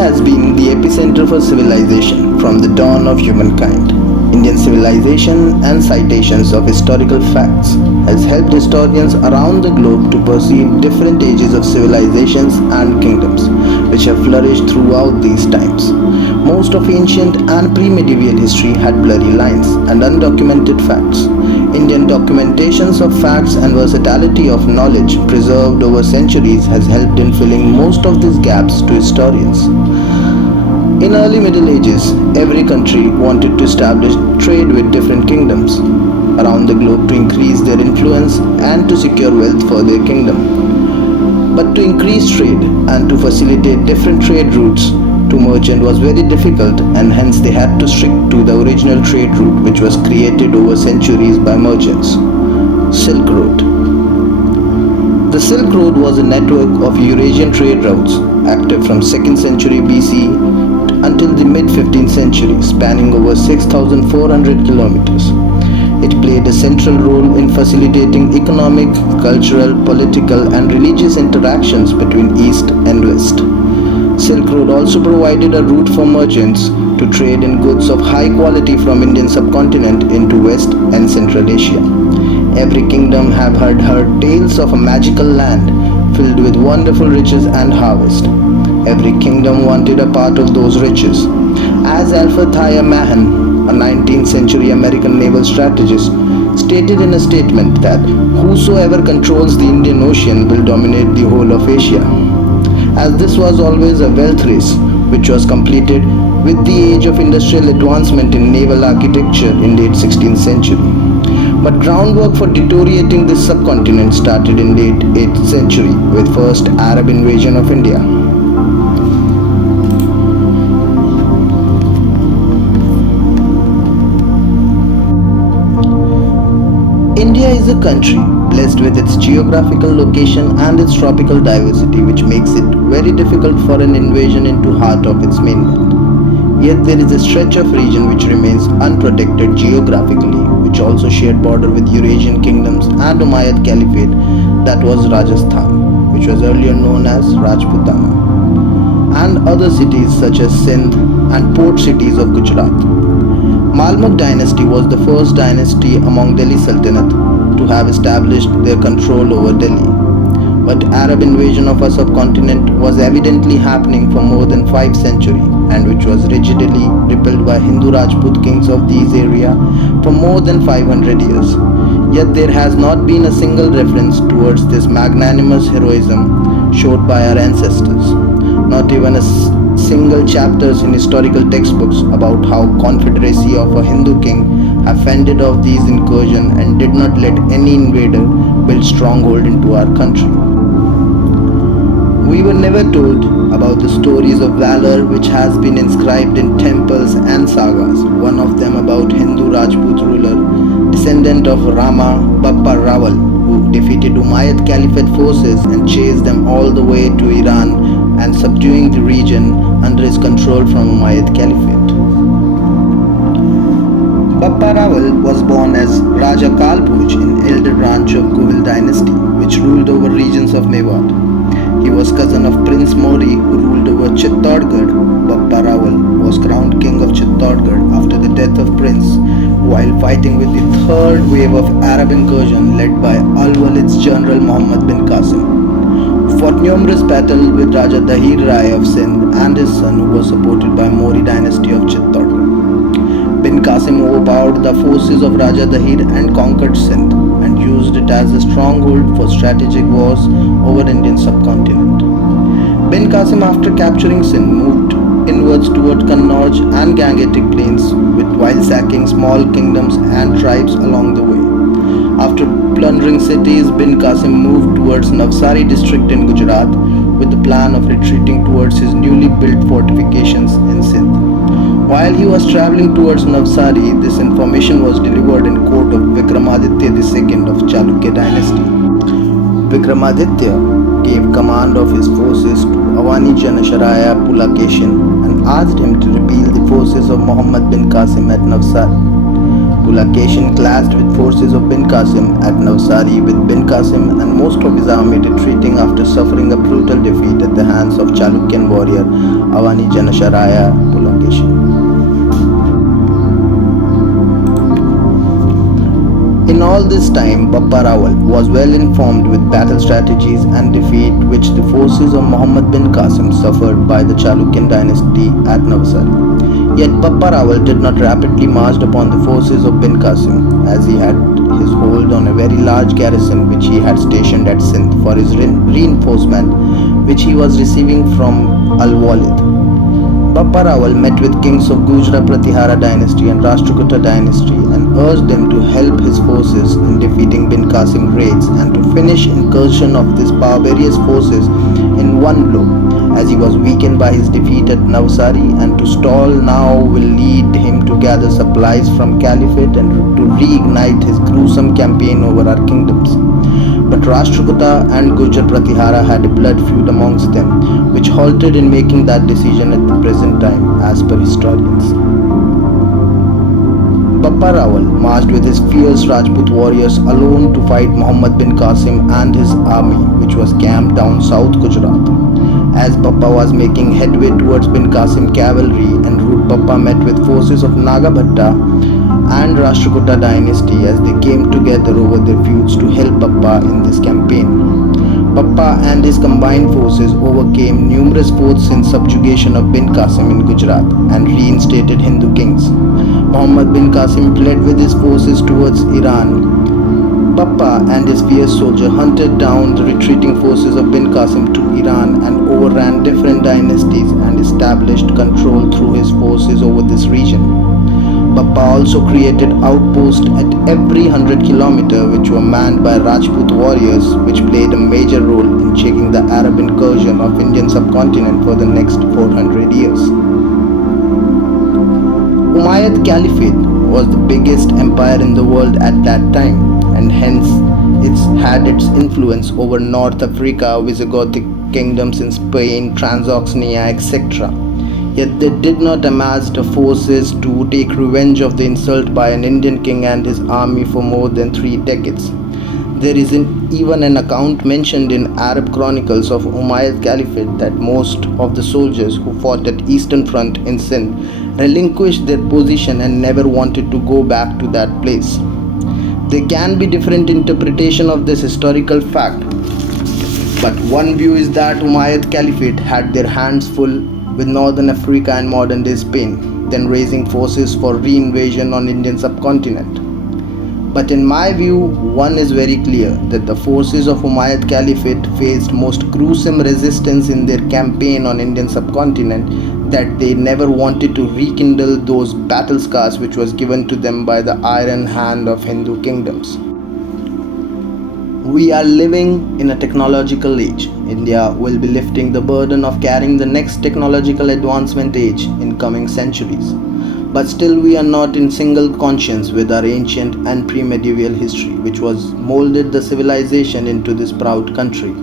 has been the epicenter for civilization from the dawn of humankind. Indian civilization and citations of historical facts has helped historians around the globe to perceive different ages of civilizations and kingdoms which have flourished throughout these times. Most of ancient and pre-medieval history had blurry lines and undocumented facts. Indian documentations of facts and versatility of knowledge preserved over centuries has helped in filling most of these gaps to historians. In early Middle Ages, every country wanted to establish trade with different kingdoms around the globe to increase their influence and to secure wealth for their kingdom. But to increase trade and to facilitate different trade routes to merchant was very difficult, and hence they had to stick to the original trade route which was created over centuries by merchants. Silk Road. The Silk Road was a network of Eurasian trade routes active from 2nd century BC until the mid-15th century, spanning over 6,400 kilometers. It played a central role in facilitating economic, cultural, political and religious interactions between East and West. Silk Road also provided a route for merchants to trade in goods of high quality from Indian subcontinent into West and Central Asia. Every kingdom have heard tales of a magical land filled with wonderful riches and harvest. Every kingdom wanted a part of those riches. As Alfred Mahan, a 19th century American naval strategist, stated in a statement that whosoever controls the Indian Ocean will dominate the whole of Asia. As this was always a wealth race which was completed with the age of industrial advancement in naval architecture in late 16th century. But groundwork for deteriorating this subcontinent started in late 8th century with first Arab invasion of India. India is a country blessed with its geographical location and its tropical diversity, which makes it very difficult for an invasion into heart of its mainland. Yet there is a stretch of region which remains unprotected geographically, which also shared border with Eurasian kingdoms and Umayyad Caliphate, that was Rajasthan, which was earlier known as Rajputana, and other cities such as Sindh and port cities of Gujarat. Mamluk dynasty was the first dynasty among Delhi Sultanate to have established their control over Delhi. But Arab invasion of our subcontinent was evidently happening for more than 5 centuries, and which was rigidly repelled by Hindu Rajput kings of these area for more than 500 years. Yet there has not been a single reference towards this magnanimous heroism showed by our ancestors. Not even a single chapters in historical textbooks about how confederacy of a Hindu king have fended off these incursions and did not let any invader build stronghold into our country. We were never told about the stories of valor which has been inscribed in temples and sagas, one of them about Hindu Rajput ruler, descendant of Rama, Bappa Rawal, who defeated Umayyad Caliphate forces and chased them all the way to Iran and subduing the region under his control from Umayyad Caliphate. Bappa Rawal was born as Raja Kalpuj in elder branch of Guhil dynasty, which ruled over regions of Mewat. He was cousin of Prince Mori, who ruled over Chittorgarh. Bappa Rawal was crowned king of Chittorgarh after the death of Prince, while fighting with the third wave of Arab incursion led by Al-Walid's general Muhammad bin Qasim. Fought numerous battles with Raja Dahir Rai of Sindh and his son, who was supported by Mori dynasty of Chittorgarh. Bin Qasim overpowered the forces of Raja Dahir and conquered Sindh and used it as a stronghold for strategic wars over Indian subcontinent. Bin Qasim, after capturing Sindh, moved inwards toward Kannauj and Gangetic plains while sacking small kingdoms and tribes along the way. After plundering cities, Bin Qasim moved towards Navsari district in Gujarat with the plan of retreating towards his newly built fortifications in Sindh. While he was travelling towards Navsari, this information was delivered in court of Vikramaditya II of Chalukya dynasty. Vikramaditya gave command of his forces to Avani Janasharaya Pulakeshin and asked him to repel the forces of Muhammad bin Qasim at Navsari. Gulakeshin clashed with forces of bin Qasim at Navsari, with bin Qasim and most of his army retreating after suffering a brutal defeat at the hands of Chalukyan warrior Avani Janasharaya Gulakeshin. In all this time, Bappa Rawal was well informed with battle strategies and defeat which the forces of Muhammad bin Qasim suffered by the Chalukyan dynasty at Navsari. Yet Bappa Rawal did not rapidly march upon the forces of bin Qasim, as he had his hold on a very large garrison which he had stationed at Sindh for his reinforcement which he was receiving from Al-Walid. Bappa Rawal met with kings of Gujra Pratihara dynasty and Rashtrakuta dynasty and urged them to help his forces in defeating bin Qasim raids and to finish incursion of these barbarous forces in one blow, as he was weakened by his defeat at Navsari, and to stall now will lead him to gather supplies from Caliphate and to reignite his gruesome campaign over our kingdoms. But Rashtrakuta and Gujar Pratihara had a blood feud amongst them, which halted in making that decision at the present time, as per historians. Bappa Rawal marched with his fierce Rajput warriors alone to fight Muhammad bin Qasim and his army, which was camped down South Gujarat. As Bappa was making headway towards bin Qasim cavalry, en route Bappa met with forces of Nagabhatta and Rashtrakuta dynasty as they came together over their feuds to help Bappa in this campaign. Bappa and his combined forces overcame numerous forts in subjugation of bin Qasim in Gujarat and reinstated Hindu kings. Muhammad bin Qasim fled with his forces towards Iran. Bappa and his fierce soldier hunted down the retreating forces of bin Qasim to Iran and overran different dynasties and established control through his forces over this region. Bappa also created outposts at every 100 km which were manned by Rajput warriors, which played a major role in checking the Arab incursion of Indian subcontinent for the next 400 years. Umayyad Caliphate was the biggest empire in the world at that time, and hence it had its influence over North Africa, Visigothic kingdoms in Spain, Transoxania, etc. Yet they did not amass the forces to take revenge of the insult by an Indian king and his army for more than 3 decades. There is even an account mentioned in Arab chronicles of Umayyad Caliphate that most of the soldiers who fought at Eastern Front in Sindh relinquished their position and never wanted to go back to that place. There can be different interpretation of this historical fact, but one view is that Umayyad Caliphate had their hands full with northern Africa and modern day Spain, then raising forces for reinvasion on Indian subcontinent. But in my view, one is very clear that the forces of Umayyad Caliphate faced most gruesome resistance in their campaign on Indian subcontinent, that they never wanted to rekindle those battle scars which was given to them by the iron hand of Hindu kingdoms. We are living in a technological age. India will be lifting the burden of carrying the next technological advancement age in coming centuries. But still we are not in single conscience with our ancient and pre-medieval history, which was molded the civilization into this proud country.